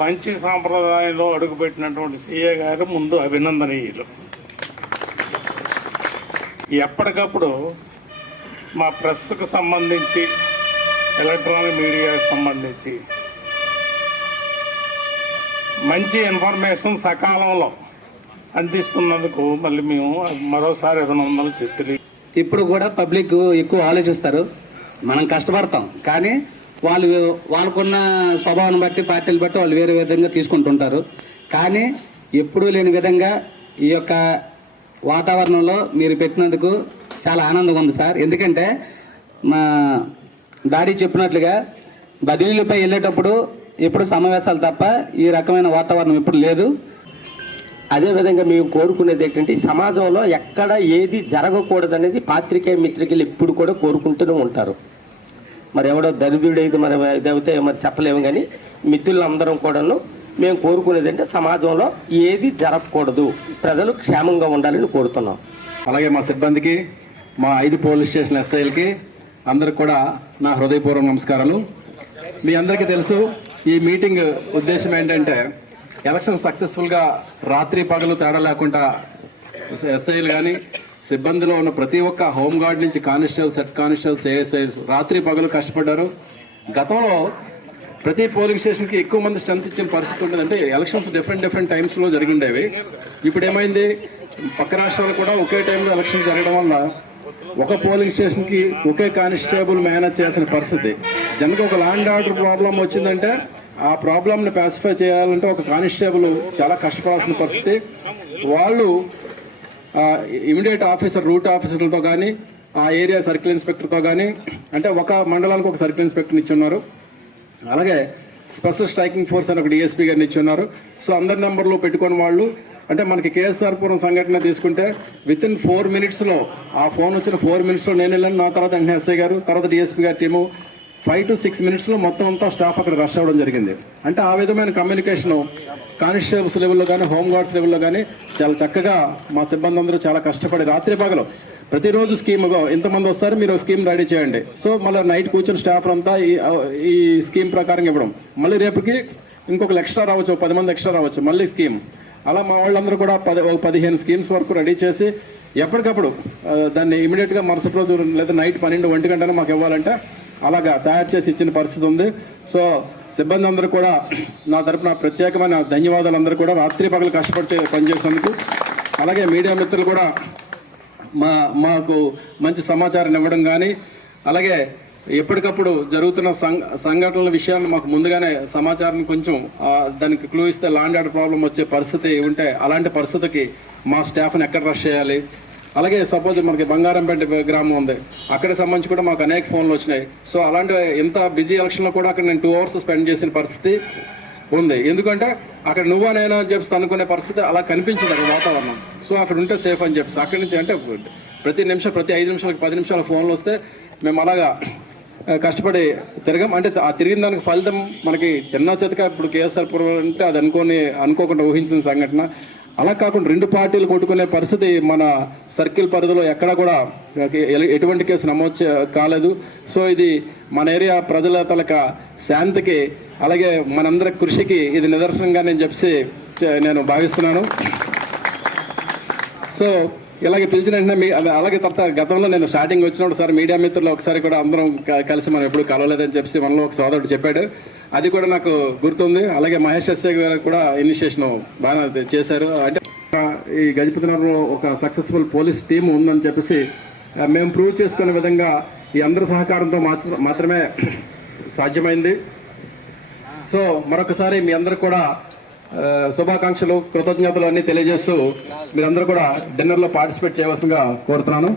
మంచి సాంప్రదాయంలో అడుగుపెట్టినటువంటి సీఏ గారు ముందు అభినందనీయులు. ఎప్పటికప్పుడు మా ప్రెస్కు సంబంధించి ఎలక్ట్రానిక్ మీడియాకు సంబంధించి మంచి ఇన్ఫర్మేషన్ సకాలంలో అందిస్తున్నందుకు మళ్ళీ మేము మరోసారి అభినందనలు చెప్పి ఇప్పుడు కూడా పబ్లిక్ ఎక్కువ ఆలోచిస్తారు. మనం కష్టపడతాం. కానీ వాళ్ళు వాళ్ళకున్న స్వభావాన్ని బట్టి పార్టీలు బట్టి వాళ్ళు వేరే విధంగా తీసుకుంటుంటారు. కానీ ఎప్పుడూ లేని విధంగా ఈ యొక్క వాతావరణంలో మీరు పెట్టినందుకు చాలా ఆనందంగా ఉంది సార్. ఎందుకంటే మా దాడి చెప్పినట్లుగా బదిలీలపై వెళ్ళేటప్పుడు ఎప్పుడు సమావేశాలు తప్ప ఈ రకమైన వాతావరణం ఎప్పుడు లేదు. అదేవిధంగా మేము కోరుకునేది ఏంటంటే సమాజంలో ఎక్కడ ఏది జరగకూడదనేది పాత్రికేయ మిత్రికలు ఎప్పుడు కూడా కోరుకుంటూనే ఉంటారు. మరి ఎవడో దరిద్రుడైతే మరి ఇదైతే మరి చెప్పలేము కానీ మిత్రులందరం కూడాను మేము కోరుకునేది అంటే సమాజంలో ఏది జరగకూడదు ప్రజలు క్షేమంగా ఉండాలని కోరుతున్నాం. అలాగే మా సిబ్బందికి మా ఐదు పోలీస్ స్టేషన్ ఎస్ఐలకి అందరికి కూడా నా హృదయపూర్వక నమస్కారాలు. మీ అందరికీ తెలుసు ఈ మీటింగ్ ఉద్దేశం ఏంటంటే ఎలక్షన్ సక్సెస్ఫుల్గా రాత్రి పగలు తేడా లేకుండా ఎస్ఐలు కానీ సిబ్బందిలో ఉన్న ప్రతి ఒక్క హోంగార్డ్ నుంచి కానిస్టేబుల్స్ సెట్ కానిస్టేబుల్ ఏఎస్ఐస్ రాత్రి పగలు కష్టపడ్డారు. గతంలో ప్రతి పోలింగ్ స్టేషన్కి ఎక్కువ మంది స్ట్రెంత్ ఇచ్చిన పరిస్థితి ఉంటుంది అంటే ఎలక్షన్స్ డిఫరెంట్ డిఫరెంట్ టైమ్స్లో జరిగిండేవి. ఇప్పుడు ఏమైంది పక్క రాష్ట్రాలు కూడా ఒకే టైంలో ఎలక్షన్ జరగడం వల్ల ఒక పోలింగ్ స్టేషన్కి ఒకే కానిస్టేబుల్ మేనేజ్ చేయాల్సిన పరిస్థితి. జనకి ఒక ల్యాండ్ ఆర్డర్ ప్రాబ్లం వచ్చిందంటే ఆ ప్రాబ్లమ్ని పాసిఫై చేయాలంటే ఒక కానిస్టేబుల్ చాలా కష్టపడాల్సిన పరిస్థితి. వాళ్ళు ఇమీడియట్ ఆఫీసర్ రూట్ ఆఫీసర్లతో కానీ ఆ ఏరియా సర్కిల్ ఇన్స్పెక్టర్తో కానీ అంటే ఒక మండలానికి ఒక సర్కిల్ ఇన్స్పెక్టర్ ఇచ్చి ఉన్నారు అలాగే స్పెషల్ స్ట్రైకింగ్ ఫోర్స్ అని ఒక డిఎస్పీ గారిని ఇచ్చి ఉన్నారు సో అందరి నెంబర్లో పెట్టుకుని వాళ్ళు అంటే మనకి కేఎస్ఆర్ పురం సంఘటన తీసుకుంటే విత్ ఇన్ ఫోర్ మినిట్స్లో ఆ ఫోన్ వచ్చిన ఫోర్ మినిట్స్లో నేను వెళ్ళాను నా తర్వాత వెంటనే ఎస్ఐ గారు తర్వాత డిఎస్పీ గారి టీము ఫైవ్ టు సిక్స్ మినిట్స్లో మొత్తం అంతా స్టాఫ్ అక్కడ రష్ అవ్వడం జరిగింది. అంటే ఆ విధమైన కమ్యూనికేషన్ కానిస్టేబుల్స్ లెవెల్లో కానీ హోంగార్డ్స్ లెవెల్లో కానీ చాలా చక్కగా మా సిబ్బంది అందరూ చాలా కష్టపడి రాత్రి పగలు ప్రతిరోజు స్కీమ్ ఇంతమంది వస్తారు మీరు స్కీమ్ రెడీ చేయండి. సో మళ్ళీ నైట్ కూర్చొని స్టాఫ్ అంతా ఈ- ఈ స్కీమ్ ప్రకారం ఇవ్వడం. మళ్ళీ రేపుకి ఇంకొక ఎక్స్ట్రా రావచ్చు పది మంది ఎక్స్ట్రా రావచ్చు మళ్ళీ స్కీమ్ అలా మా వాళ్ళందరూ కూడా పది ఒక పదిహేను స్కీమ్స్ వరకు రెడీ చేసి ఎప్పటికప్పుడు దాన్ని ఇమీడియట్గా మరుసటి రోజు లేదా నైట్ పన్నెండు ఒంటి గంటనే మాకు ఇవ్వాలంటే అలాగా తయారు చేసి ఇచ్చిన పరిస్థితి ఉంది. సో సిబ్బంది అందరూ కూడా నా తరపున ప్రత్యేకమైన ధన్యవాదాలు అందరూ కూడా రాత్రి పగలు కష్టపడి పనిచేసినందుకు. అలాగే మీడియా మిత్రులు కూడా మా మాకు మంచి సమాచారం ఇవ్వడం కానీ అలాగే ఎప్పటికప్పుడు జరుగుతున్న సంఘ- సంఘటనల విషయాలు మాకు ముందుగానే సమాచారం కొంచెం దానికి క్లూ ఇస్తే లాండ్ ఆర్డర్ ప్రాబ్లం వచ్చే పరిస్థితి ఉంటే అలాంటి పరిస్థితికి మా స్టాఫ్ని ఎక్కడ రష్ చేయాలి? అలాగే సపోజ్ మనకి బంగారంపేట గ్రామం ఉంది. అక్కడ సంబంధించి కూడా మాకు అనేక ఫోన్లు వచ్చినాయి. సో అలాంటి ఇంత బిజీ ఎలక్షన్లో కూడా అక్కడ నేను టూ అవర్స్ స్పెండ్ చేసిన పరిస్థితి ఉంది. ఎందుకంటే అక్కడ నువ్వా నేనా అని చెప్పి అనుకునే పరిస్థితి అలా కనిపించింది అక్కడ వాతావరణం. సో అక్కడ ఉంటే సేఫ్ అని చెప్పి. అక్కడి నుంచి అంటే ప్రతి నిమిషం ప్రతి ఐదు నిమిషాలకు పది నిమిషాల ఫోన్లు వస్తే మేము అలాగా కష్టపడి తిరగం. అంటే ఆ తిరిగిన దానికి ఫలితం మనకి చిన్న చితక. ఇప్పుడు కేఎస్ఆర్ పురం అంటే అది అనుకోని అనుకోకుండా ఊహించిన సంఘటన. అలా కాకుండా రెండు పార్టీలు కొట్టుకునే పరిస్థితి మన సర్కిల్ పరిధిలో ఎక్కడా కూడా ఎటువంటి కేసు నమోదు కాలేదు. సో ఇది మన ఏరియా ప్రజల తలక శాంతికి అలాగే మనందరి కృషికి ఇది నిదర్శనంగా నేను చెప్పి నేను భావిస్తున్నాను. సో ఇలాగే పిలిచిన వెంటనే మీ అలాగే తర్వాత గతంలో నేను స్టార్టింగ్ వచ్చినప్పుడు సార్ మీడియా మిత్రులు ఒకసారి కూడా అందరం కలిసి మనం ఎప్పుడు కలవలేదని చెప్పి మనలో ఒక సోదరుడు చెప్పాడు. అది కూడా నాకు గుర్తుంది. అలాగే మహేష్ ఎస్ఏ గారు కూడా ఇనిషియేషన్ బాగా చేశారు. అంటే ఈ గజపతి నగరంలో ఒక సక్సెస్ఫుల్ పోలీస్ టీం ఉందని చెప్పేసి మేము ప్రూవ్ చేసుకునే విధంగా ఈ అందరి సహకారంతో మాత్రమే సాధ్యమైంది. సో మరొకసారి మీ అందరు కూడా శుభాకాంక్షలు కృతజ్ఞతలు అన్ని తెలియజేస్తూ మీరందరూ కూడా డిన్నర్లో పార్టిసిపేట్ చేయవలసిందిగా కోరుతున్నాను.